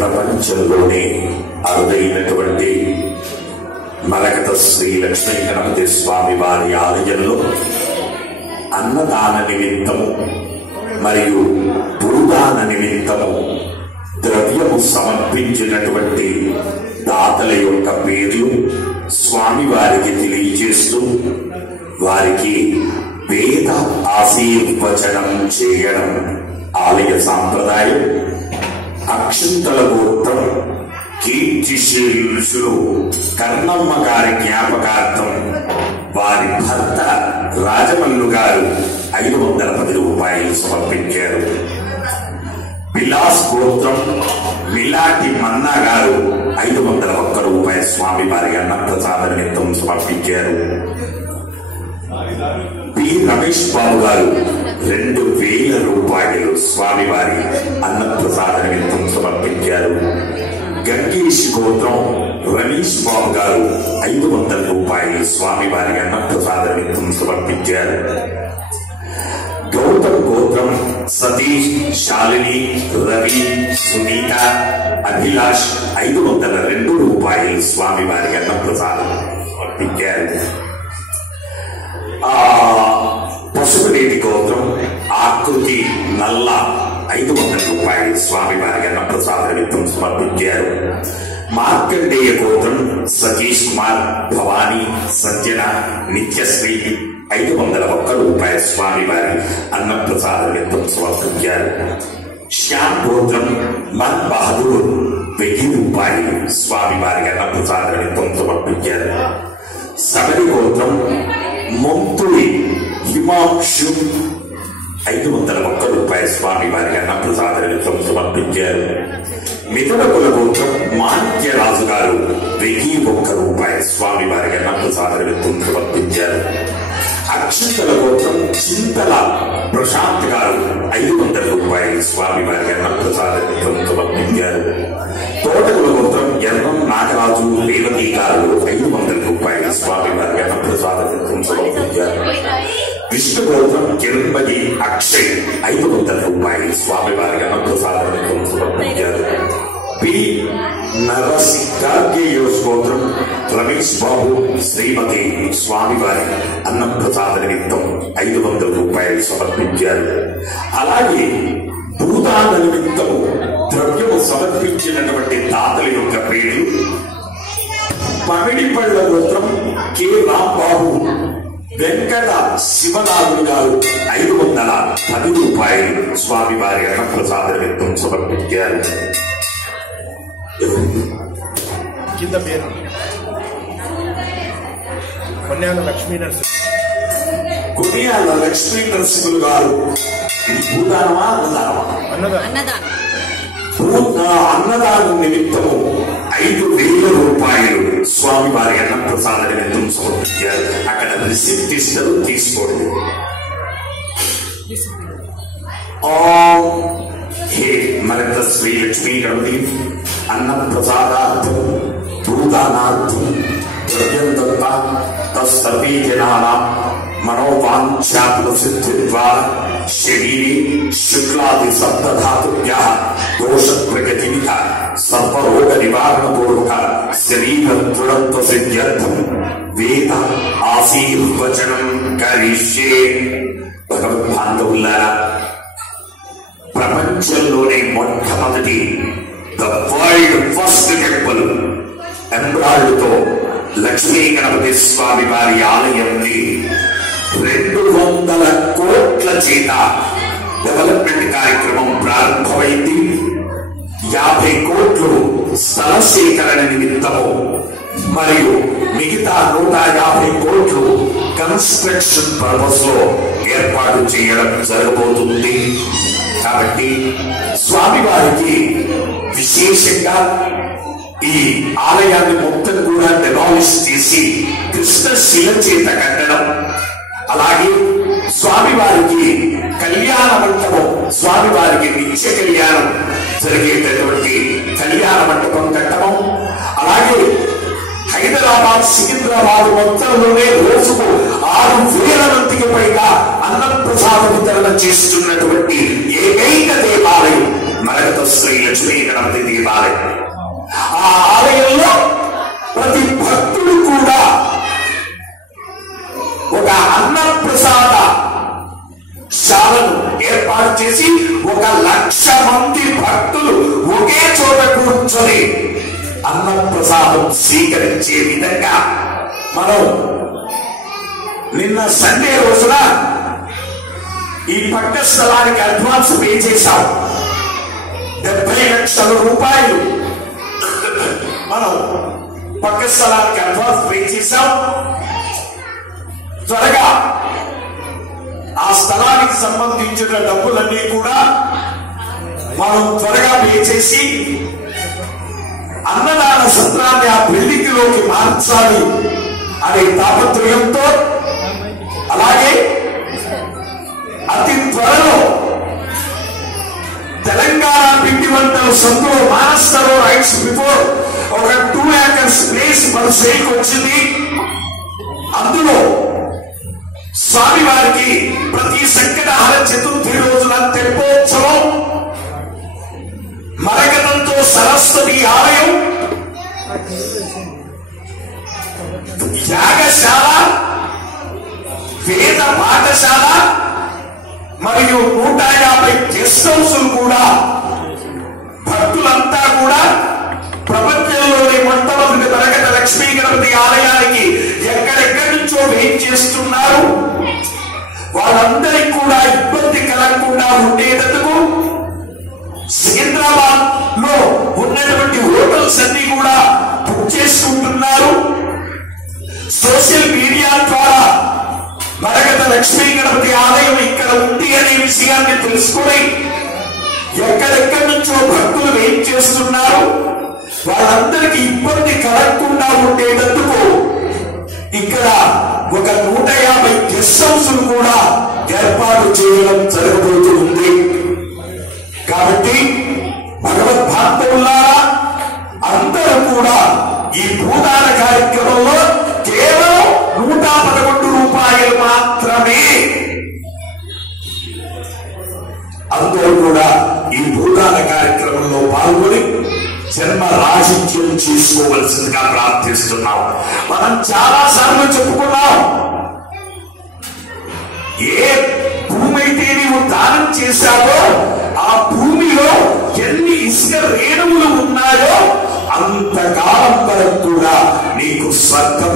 ప్రపంచంలోనే అరుదైనటువంటి మరకత శ్రీ లక్ష్మీ గణపతి స్వామి వారి ఆలయంలో అన్నదాన నిమిత్తము మరియు భూదాన నిమిత్తము ద్రవ్యము సమర్పించినటువంటి దాతల యొక్క పేర్లు స్వామివారికి తెలియజేస్తూ వారికి వేద ఆశీర్వచనం చేయడం ఆలయ సాంప్రదాయం. అక్షంతల గోత్రం కీర్తిశీలుషులు కర్ణమ్మ గారి జ్ఞాపకార్థం వారి భర్త రాజమల్లు గారు 510 రూపాయలు సమర్పించారు. బిలాస్ గోత్రం మిలాటి మన్నా గారు 501 రూపాయలు స్వామి వారి అన్నప్రసాద నిమిత్తం సమర్పించారు. పి రమేష్ బాబు గారు 2000 రూపాయలు స్వామి వారి అన్నప్రసాద నిమిత్తం సమర్పించారు. గంగేష్ గోత్రం రమేష్ బాబు గారు 500 రూపాయలు స్వామి వారి అన్నప్రసాద నిమిత్తం సమర్పించారు. గౌతమ్ గోత్రం సతీష్, శాలిని, రవి, సునీత, అభిలాష్ 502 రూపాయలు స్వామి వారి అన్నప్రసాదం సమర్పించారు. పశుపనేటి గోత్రం ఆకృతి నల్ల 500 రూపాయలు స్వామి వారి అన్నప్రసాద నిమిత్తం సమర్పించారు. మార్కండేయ గోత్రం సతీష్ కుమార్, భవానీ, సజ్జన, నిత్యశ్రీ 501 రూపాయలు స్వామి వారి అన్నప్రసాద నిమిత్తం సమర్పించారు. శ్యామ్ గోత్రం మన్ బహదూర్ 1000 రూపాయలు స్వామి వారి అన్నప్రసాద నిమిత్తం సమర్పించారు. సబరి గోత్రం మొంతుడి హిమాంశు 501 రూపాయలు స్వామి వారి అన్నప్రసాద నిమిత్తం సమర్పించారు. మిథున కుల గోత్రం మాణిక్యరాజు గారు 1001 రూపాయలు స్వామి వారి అన్నప్రసాద నిమిత్తం సమర్పించారు. అక్షంతల గోత్రం చింతల ప్రశాంత్ గారు 500 రూపాయలు స్వామి వారి అన్నప్రసాద నిమిత్తం సమర్పించారు. తోటకుల గోత్రం ఎర్రం నాగరాజు రేవతి గారు 500 రూపాయలు స్వామి వారి అన్నప్రసాద నిమిత్తం సమర్పించారు. విష్ణు గోత్రం కిరణ్మయి అక్షయ్ 500 రూపాయలు స్వామి వారి అన్నప్రసాద నిమిత్తం సమర్పించారు. పి నరసింహ గోత్రం రమేష్ బాబు, శ్రీమతి స్వామి వారి అన్నప్రసాద నిమిత్తం 500 రూపాయలు సమర్పించారు. అలాగే భూదాన నిమిత్తము ద్రవ్యము సమర్పించినటువంటి దాతల యొక్క పేర్లు పమిడిపళ్ళ గోత్రం కె రాంబాబు, వెంకట శివనాథుడు గారు 510 రూపాయలు స్వామి వారి అన్నప్రసాద నిమిత్తం సమర్పించారు. కింద పేరు కొన్యాల లక్ష్మీ నరసింహ, కొన్యాల లక్ష్మీ నరసింహులు గారు ఇది భూదానమా అన్నదానం నిమిత్తము 5000 రూపాయలు స్వామి వారి అన్నప్రసాద నిమిత్తం సమర్పించారు. అక్కడ రిసిప్ట్ ఇస్తారు, తీసుకోండి. హే మరత శ్రీ లక్ష్మీ గణపతి అన్నప్రసాదార్థం భూదానార్థం ద్రవ్యం దత్త తస్సర్వే జనానాం మనోవాంఛాప్రసిద్ధిద్వార శరీరే శుక్లాది సప్తధాతుభ్యః దోష ప్రగతినిక సర్వరోగ నివారణ పూర్వక శరీర దృఢత్వ సిద్ధ్యర్థం వేద ఆశీర్వచనం కరిష్యే. భగవద్బాంధవులారా, ప్రపంచంలోనే మొట్టమొదటి ద వరల్డ్ ఫస్ట్ టెంపుల్ ఎంబ్రాయిడ్తో లక్ష్మీ గణపతి స్వామి వారి ఆలయాన్ని 200 కోట్ల చేత డెవలప్మెంట్ కార్యక్రమం ప్రారంభమైంది. 50 కోట్లు స్థల సేకరణ నిమిత్తము మరియు మిగతా 150 కోట్లు కన్స్ట్రక్షన్ పర్పస్ లో ఏర్పాటు చేయడం జరగబోతుంది. కాబట్టి స్వామివారికి విశేషంగా ఈ ఆలయాన్ని మొత్తం కూడా డెమాలిష్ చేసి కృష్ణశిల చేత కట్టడం, అలాగే స్వామివారికి కళ్యాణ మంటపం, స్వామివారికి నిత్య కళ్యాణం జరిగేటటువంటి కళ్యాణ మంటపం కట్టడం, అలాగే హైదరాబాద్ సికింద్రాబాద్ మొత్తంలోనే రోజుకు 6000 మందికి పైగా అన్నప్రసాద వితరణ చేస్తున్నటువంటి ఏకైక దేవాలయం మరకత శ్రీ లక్ష్మీ గణపతి దేవాలయం. ఆ ఆలయంలో ప్రతి భక్తుడు కూడా ఒక అన్నప్రసాద శాలను ఏర్పాటు చేసి 1,00,000 మంది భక్తులు ఒకే చోట కూర్చొని అన్నప్రసాదం స్వీకరించే విధంగా మనం నిన్న సండే రోజున ఈ పక్క స్థలానికి అడ్వాన్స్ పే చేశాం. 70 లక్షల రూపాయలు మనం పక్క స్థలానికి అడ్వాన్స్ పే చేశాం. త్వరగా ఆ స్థలానికి సంబంధించిన డబ్బులన్నీ కూడా మనం త్వరగా పే చేసి అన్నదాన సత్రాన్ని ఆ బిల్డింగ్లోకి మార్చాలి అనే తాపత్రయంతో, అలాగే అతి త్వరలో తెలంగాణ పిండి వంటలు సందులో మానస్తరో రైట్స్ బిఫోర్ ఒక 2 acres ప్లేస్ మన సేల్కి వచ్చింది. అందులో స్వామివారికి ప్రతి సంకటహర చతుర్థి రోజున తెప్పోత్సవం, మరకతంతో సరస్వతి ఆలయం, యాగశాల, వేద పాఠశాల మరియు 150 గెస్ట్ హౌస్లు కూడా భక్తులంతా కూడా ప్రపంచంలోని మొట్టమొదటి మరకత లక్ష్మీ గణపతి ఆలయానికి ఎక్కడెక్కడి నుంచో వెయిట్ చేస్తున్నారు. వాళ్ళందరికీ కూడా ఇబ్బంది కలగకుండా ఉండేటందుకు సికింద్రాబాద్ లో ఉన్నటువంటి హోటల్స్ అన్ని కూడా బుక్ చేసుకుంటున్నారు. సోషల్ మీడియా ద్వారా మరకత లక్ష్మీ గణపతి ఆలయం ఇక్కడ ఉంది అనే విషయాన్ని తెలుసుకుని ఎక్కడెక్కడి నుంచో భక్తులు వెయిట్ చేస్తున్నారు. వాళ్ళందరికీ ఇబ్బంది కలగకుండా ఉండేటందుకు ఇక్కడ ఒక 150 గెస్ట్ హౌస్లు కూడా ఏర్పాటు చేయడం జరగబోతుంది. కాబట్టి భగవద్భాంతవులారా అందరూ కూడా ఈ భూదాన కార్యక్రమంలో కేవలం 111 రూపాయలు మాత్రమే, అందరూ కూడా ఈ భూదాన కార్యక్రమంలో పాల్గొని జన్మ రాహిత్యం చేసుకోవలసిందిగా ప్రార్థిస్తున్నాం. మనం చాలా సార్లు చెప్పుకున్నాం, ఏ భూమి అయితే నీవు దానం చేశావో ఆ భూమిలో ఎన్ని ఇసుక రేణువులు ఉన్నాయో అంతకాలం వరకు కూడా నీకు స్వర్గం